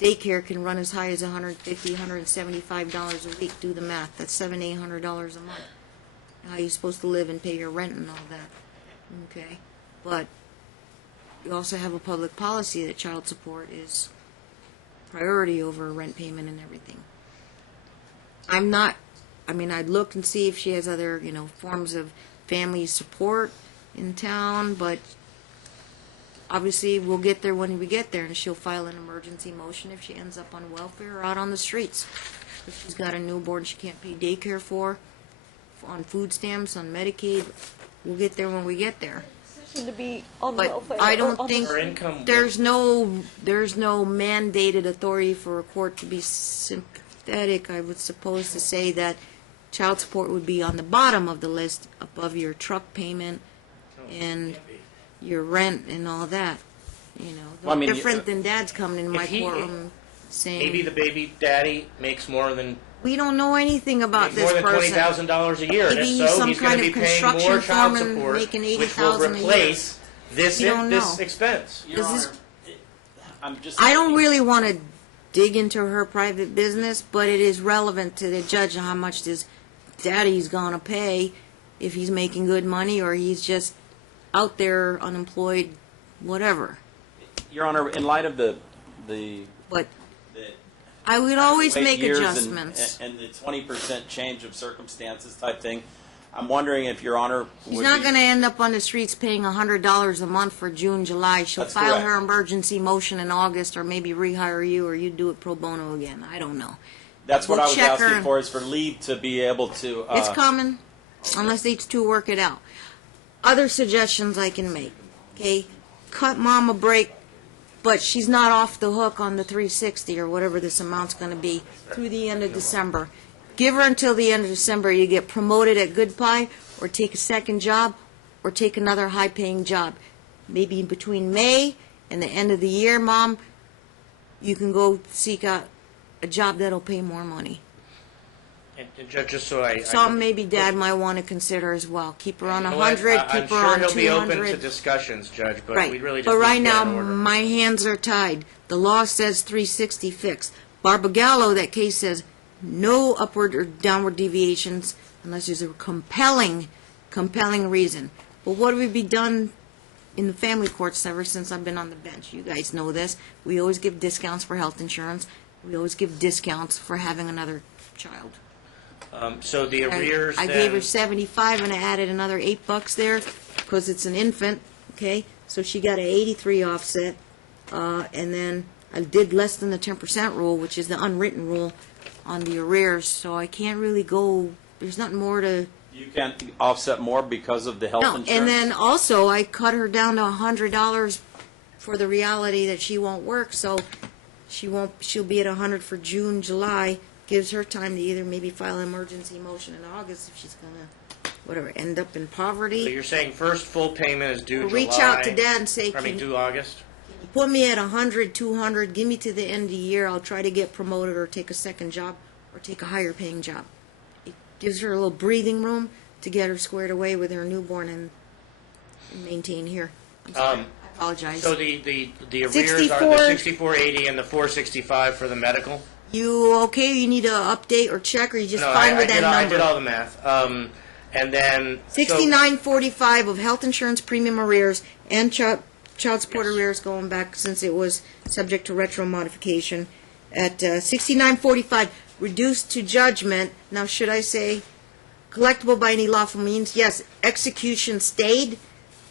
daycare can run as high as $150, $175 a week. Do the math. That's $700, $800 a month. How are you supposed to live and pay your rent and all that? Okay, but you also have a public policy that child support is priority over rent payment and everything. I'd look and see if she has other, you know, forms of family support in town, but obviously we'll get there when we get there, and she'll file an emergency motion if she ends up on welfare or out on the streets. If she's got a newborn she can't pay daycare for, on food stamps, on Medicaid, we'll get there when we get there. To be on But welfare I or don't on think Her income. there's no mandated authority for a court to be sympathetic. I would suppose to say that child support would be on the bottom of the list above your truck payment and your rent and all that. You know, Well, I mean, different than dad's coming in my if he- courtroom saying, Maybe the baby daddy makes more than we don't know anything about this person. $20,000 a year, and Maybe if he's so, some he's going kind to of be paying more construction child foreman support, making which will $80,000 a year. replace this You don't know. expense. Your This is- Honor, I'm just I don't really want to dig into her private business, but it is relevant to the judge how much this daddy's going to pay, if he's making good money or he's just out there unemployed, whatever. Your Honor, in light of the But I would always wait make years adjustments. and the 20% change of circumstances type thing, I'm wondering if Your Honor She's would not be- going to end up on the streets paying $100 a month for June, July. She'll That's file correct. her emergency motion in August, or maybe rehire you, or you do it pro bono again. I don't know. That's what We'll I was check her asking and- for, is for leave to be able to. It's coming, unless these two work it out. Other suggestions I can make, okay? Cut mom a break, but she's not off the hook on the 360 or whatever this amount's going to be through the end of December. Give her until the end of December. You get promoted at Good Pie, or take a second job, or take another high-paying job. Maybe between May and the end of the year, Mom, you can go seek out a job that'll pay more money. And Judge, just so I Something maybe Dad might want to consider as well. Keep her on You know what? 100, I'm keep her on sure he'll be open to 200. discussions, Judge, but Right. we really just But need right to now, get in order. my hands are tied. The law says 360 fixed. Barbagallo, that case says no upward or downward deviations unless there's a compelling reason. But what have we be done in the family courts ever since I've been on the bench? You guys know this. We always give discounts for health insurance. We always give discounts for having another child. So the arrears I then. gave her 75 and I added another $8 there because it's an infant, okay? So she got an 83 offset, and then I did less than the 10% rule, which is the unwritten rule on the arrears. So I can't really go. There's nothing more to. You can't offset more because of the health No, insurance? and then also I cut her down to $100 for the reality that she won't work. So she'll be at 100 for June, July, gives her time to either maybe file an emergency motion in August if she's gonna, whatever, end up in So poverty. you're saying first full payment is due Or July? reach out to Dad and say, Due August? you put me at 100, 200, give me to the end of the year, I'll try to get promoted or take a second job or take a higher paying job. It gives her a little breathing room to get her squared away with her newborn and maintain here. I'm sorry. I apologize. So the arrears are 64 the 6480 and the 465 for the medical? You okay? You need to update or check, or you just No, fine with that number? I did all the math. And then... so- 6945 of health insurance premium arrears and child support arrears going back since it was subject to retro modification at 6945 reduced to judgment. Now, should I say collectible by any lawful means? Yes, execution stayed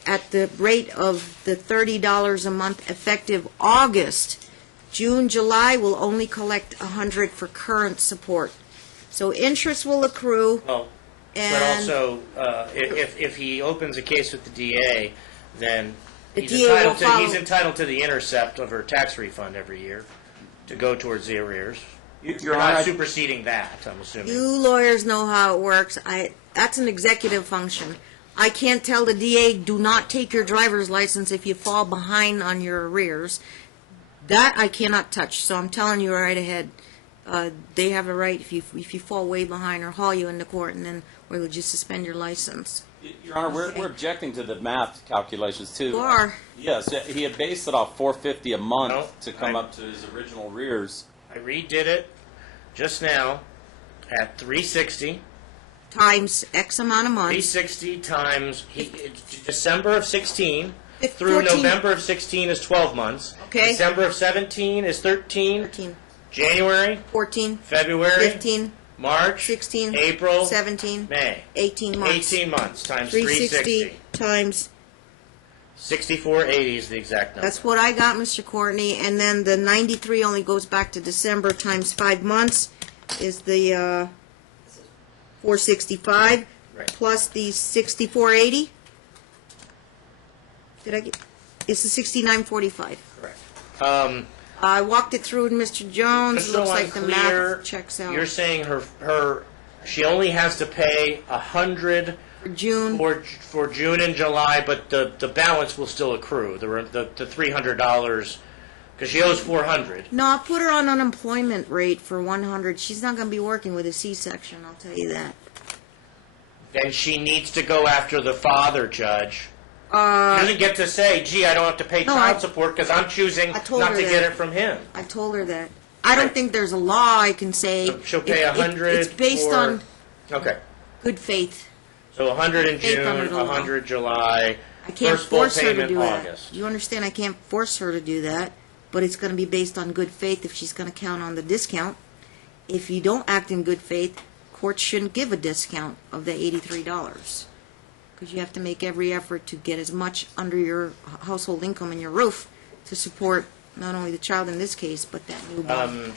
at the rate of the $30 a month effective August. June, July will only collect 100 for current support. So interest will accrue. Well, but And- also, if he opens a case with the DA, then The he's DA will entitled follow. to the intercept of her tax refund every year to go towards the arrears. Your You're Honor, not I- superseding that, I'm assuming. You lawyers know how it works. That's an executive function. I can't tell the DA, do not take your driver's license if you fall behind on your arrears. That I cannot touch, so I'm telling you right ahead. They have a right if you fall way behind or haul you into court, and then or they'll just suspend your license. Your Honor, we're objecting to the math calculations too. You are. Yes, he had based it off $450 a month No, to come up to his original arrears. I redid it just now at 360. Times X amount of months. 360 times December of 16 If through 14 November of 16 is 12 months. Okay. December of 17 is 13. 13, January, 14, February, 15, March, 16, April, 17, May. 18 months. 18 months times 360 360. times 6480 is the exact number. That's what I got, Mr. Courtney, and then the 93 only goes back to December times 5 months is the 465 Right. plus the 6480. Did I get? It's the 6945. Correct. I walked it through with Mr. Jones. Just It so looks I'm like the clear, math checks out. you're saying she only has to pay 100 For June, for June and July, but the balance will still accrue. The $300 because she owes 400. no, I put her on unemployment rate for 100. She's not going to be working with a C-section, I'll tell you that. Then she needs to go after the father, Judge. She Uh, doesn't get to say, "Gee, I don't have to pay No, child I- support because I'm choosing I told not her to get that. it from him." I told her that. I don't think there's a law I can say. So she'll pay It- 100. It's based for- on Okay, good faith. so 100 in Faith June, under the law. 100 July. I can't First full force her to payment do that. August. You understand? I can't force her to do that, but it's going to be based on good faith if she's going to count on the discount. If you don't act in good faith, courts shouldn't give a discount of the $83 because you have to make every effort to get as much under your household income and your roof to support not only the child in this case, but that newborn.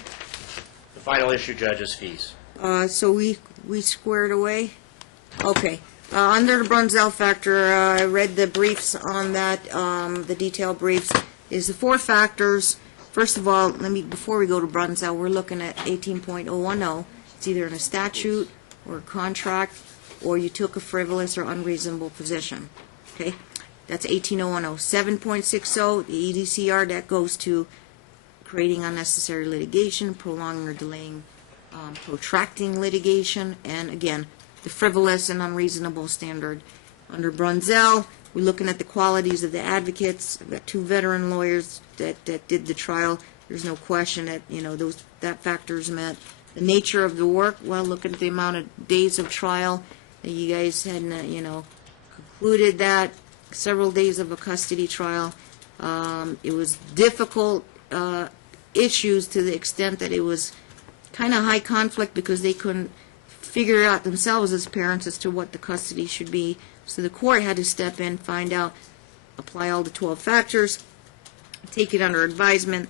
The final issue, Judge, is fees. So we squared away? Okay. Under the Brunzell factor, I read the briefs on that, the detailed briefs, is the 4 factors. First of all, before we go to Brunzell, we're looking at 18.010. It's either in a statute or a contract, or you took a frivolous or unreasonable position. Okay? That's 18.010. 7.60, the EDCR, that goes to creating unnecessary litigation, prolonging or delaying, protracting litigation, and again, the frivolous and unreasonable standard. Under Brunzell, we're looking at the qualities of the advocates. I've got 2 veteran lawyers that did the trial. There's no question that, that factor's met. The nature of the work, well, look at the amount of days of trial that you guys had, concluded that, several days of a custody trial. It was difficult issues to the extent that it was kind of high conflict because they couldn't figure out themselves as parents as to what the custody should be. So the court had to step in, find out, apply all the 12 factors, take it under advisement,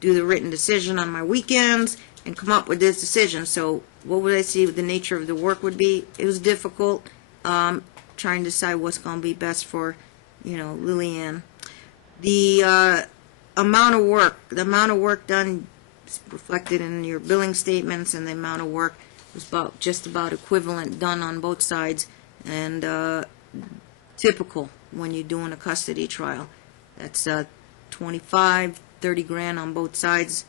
do the written decision on my weekends, and come up with this decision. So what would I say the nature of the work would be? It was difficult trying to decide what's going to be best for, Lillian. The amount of work, the amount of work done is reflected in your billing statements, and the amount of work was just about equivalent done on both sides, and typical when you're doing a custody trial. That's 25, 30 grand on both sides.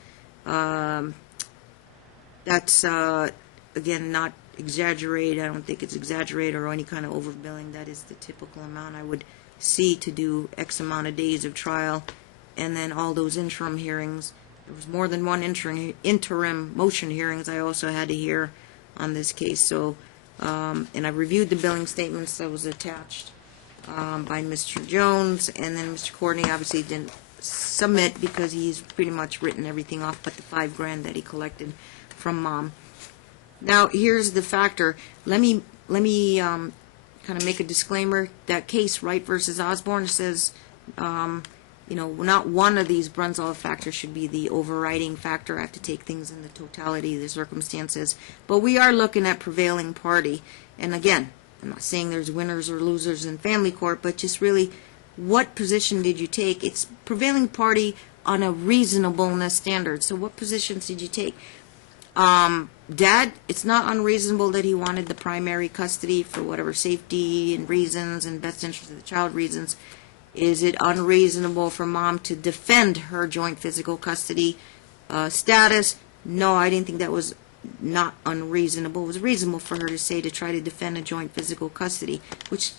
That's again, not exaggerated. I don't think it's exaggerated or any kind of overbilling. That is the typical amount I would see to do X amount of days of trial. And then all those interim hearings. There was more than one interim motion hearings I also had to hear on this case. So, and I reviewed the billing statements that was attached by Mr. Jones, and then Mr. Courtney obviously didn't submit because he's pretty much written everything off but the $5 grand that he collected from Mom. Now, here's the factor. Let me kind of make a disclaimer. That case, Wright versus Osborne, says, not one of these Brunzall factors should be the overriding factor. I have to take things in the totality of the circumstances. But we are looking at prevailing party. And again, I'm not saying there's winners or losers in family court, but just really, what position did you take? It's prevailing party on a reasonableness standard. So what positions did you take? Dad, it's not unreasonable that he wanted the primary custody for whatever safety and reasons and best interest of the child reasons. Is it unreasonable for Mom to defend her joint physical custody status? No, I didn't think that was not unreasonable. It was reasonable for her to say to try to defend a joint physical custody, which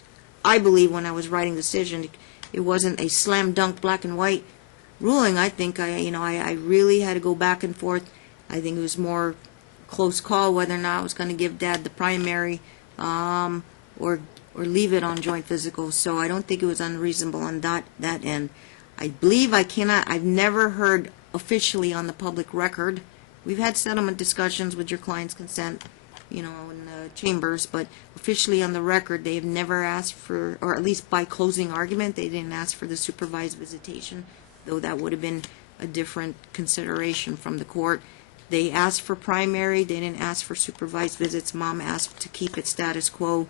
I believe when I was writing the decision, it wasn't a slam dunk black and white ruling. I think I really had to go back and forth. I think it was more close call whether or not I was going to give Dad the primary or leave it on joint physical. So I don't think it was unreasonable on that end. I believe I've never heard officially on the public record. We've had settlement discussions with your client's consent, in the chambers, but officially on the record, they have never asked for, or at least by closing argument, they didn't ask for the supervised visitation, though that would have been a different consideration from the court. They asked for primary, they didn't ask for supervised visits. Mom asked to keep it status quo.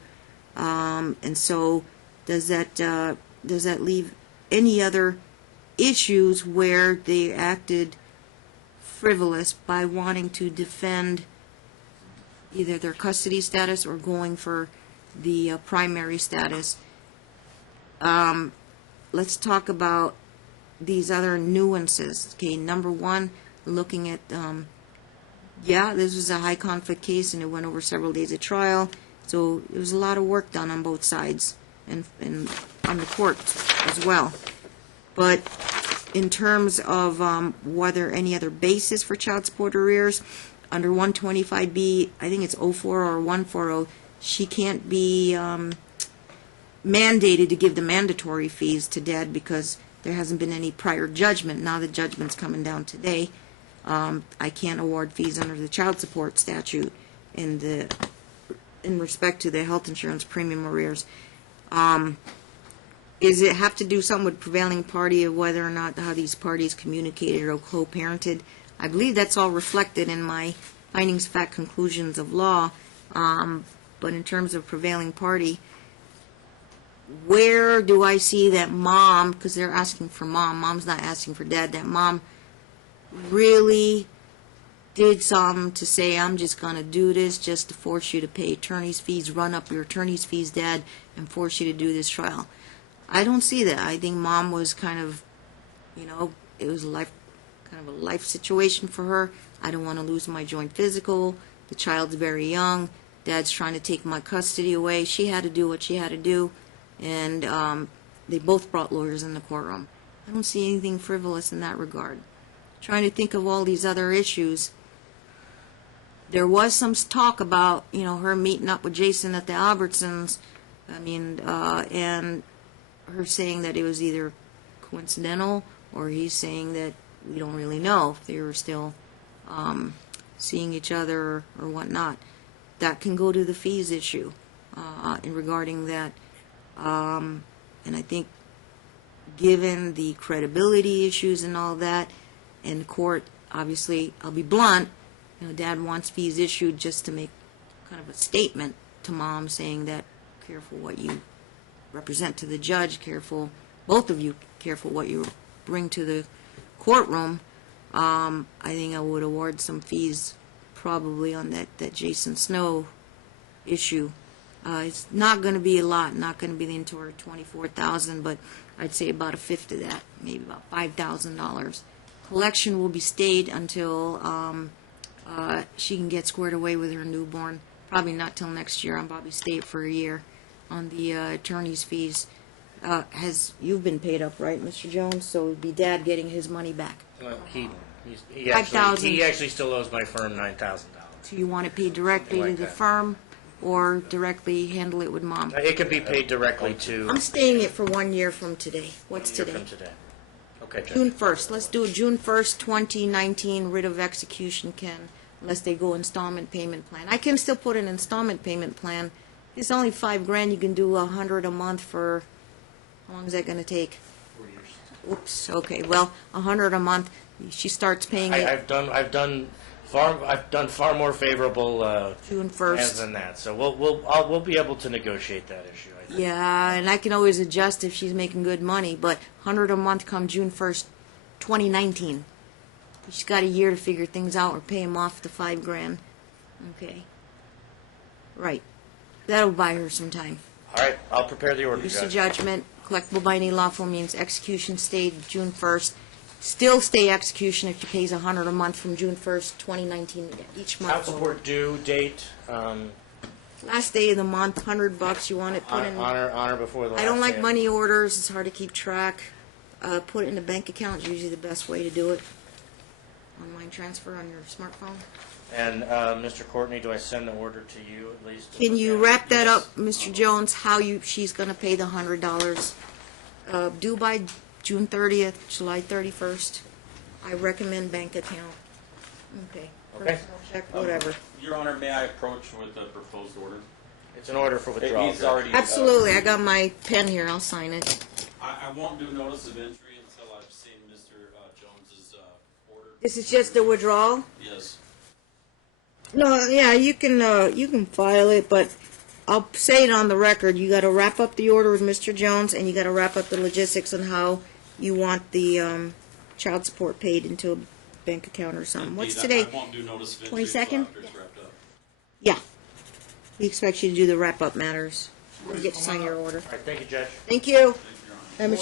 And so does that leave any other issues where they acted frivolous by wanting to defend either their custody status or going for the primary status? Let's talk about these other nuances. Okay, number one, looking at, this was a high conflict case and it went over several days of trial. So there was a lot of work done on both sides and on the court as well. But in terms of whether any other basis for child support arrears, under 125B, I think it's 04 or 140, she can't be mandated to give the mandatory fees to Dad because there hasn't been any prior judgment. Now the judgment's coming down today. I can't award fees under the child support statute in respect to the health insurance premium arrears. Is it have to do something with prevailing party of whether or not how these parties communicated or co-parented? I believe that's all reflected in my findings, fact, conclusions of law. But in terms of prevailing party, where do I see that Mom, because they're asking for Mom's not asking for Dad, that Mom really did something to say, I'm just going to do this just to force you to pay attorney's fees, run up your attorney's fees, Dad, and force you to do this trial? I don't see that. I think Mom was kind of, it was kind of a life situation for her. I don't want to lose my joint physical. The child's very young. Dad's trying to take my custody away. She had to do what she had to do. And they both brought lawyers in the courtroom. I don't see anything frivolous in that regard. Trying to think of all these other issues. There was some talk about, her meeting up with Jason at the Albertsons. And her saying that it was either coincidental or he's saying that we don't really know if they were still seeing each other or whatnot. That can go to the fees issue in regarding that. And I think given the credibility issues and all that, in court, obviously, I'll be blunt, Dad wants fees issued just to make kind of a statement to Mom saying that careful what you represent to the judge, careful, both of you, careful what you bring to the courtroom, I think I would award some fees probably on that Jason Snow issue. It's not going to be a lot, not going to be the entire $24,000, but I'd say about a fifth of that, maybe about $5,000. Collection will be stayed until she can get squared away with her newborn. Probably not till next year. I'll probably stay it for a year on the attorney's fees. You've been paid up, right, Mr. Jones? So it would be Dad getting his money back. Well, he $5,000. actually still owes my firm $9,000. So you want it paid directly Something like to the that. firm, or directly handle it with Mom? It can be paid directly to. I'm staying it for 1 year from today. What's year today? From today. Okay, Judge. June 1st. Let's do it June 1st, 2019, writ of execution, Ken, unless they go installment payment plan. I can still put an installment payment plan. It's only $5,000. You can do $100 a month for, how long is that going to take? 4 years. Oops, okay, well, $100 a month. She starts paying it I've done far more favorable June plans 1st. than that. So we'll be able to negotiate that issue, I think. Yeah, and I can always adjust if she's making good money, but $100 a month come June 1st, 2019. She's got a year to figure things out or pay him off the $5,000. Okay. Right. That'll buy her some time. All right, I'll prepare the order, Use of Judge. judgment, collectible by any lawful means, execution stayed June 1st. Still stay execution if she pays $100 a month from June 1st, 2019, each month. Child support due date, Last day of the month, $100. You want it put in. honor before the last I don't like day. money orders. It's hard to keep track. Put it in a bank account is usually the best way to do it. Online transfer on your smartphone. And Mr. Courtney, do I send the order to you at least? to Can look you at? wrap that Yes. up, Mr. Jones? How she's going to pay the $100? Due by June 30th, July 31st. I recommend bank account. Okay. Okay. Personal check, whatever. Your Honor, may I approach with the proposed order? It's an order for withdrawal. He's Judge. already. Absolutely. I got my pen here. I'll sign it. I won't do notice of entry until I've seen Mr. Jones's order. This is just a withdrawal? Yes. No, yeah, you can file it, but I'll say it on the record. You got to wrap up the order with Mr. Jones, and you got to wrap up the logistics on how you want the child support paid into a bank account or something. What's Indeed, today? I won't do notice of entry 22nd? until after it's wrapped up. Yeah. We expect you to do the wrap-up matters. You get to sign your order. All right, thank you, Judge. Thank you. Thank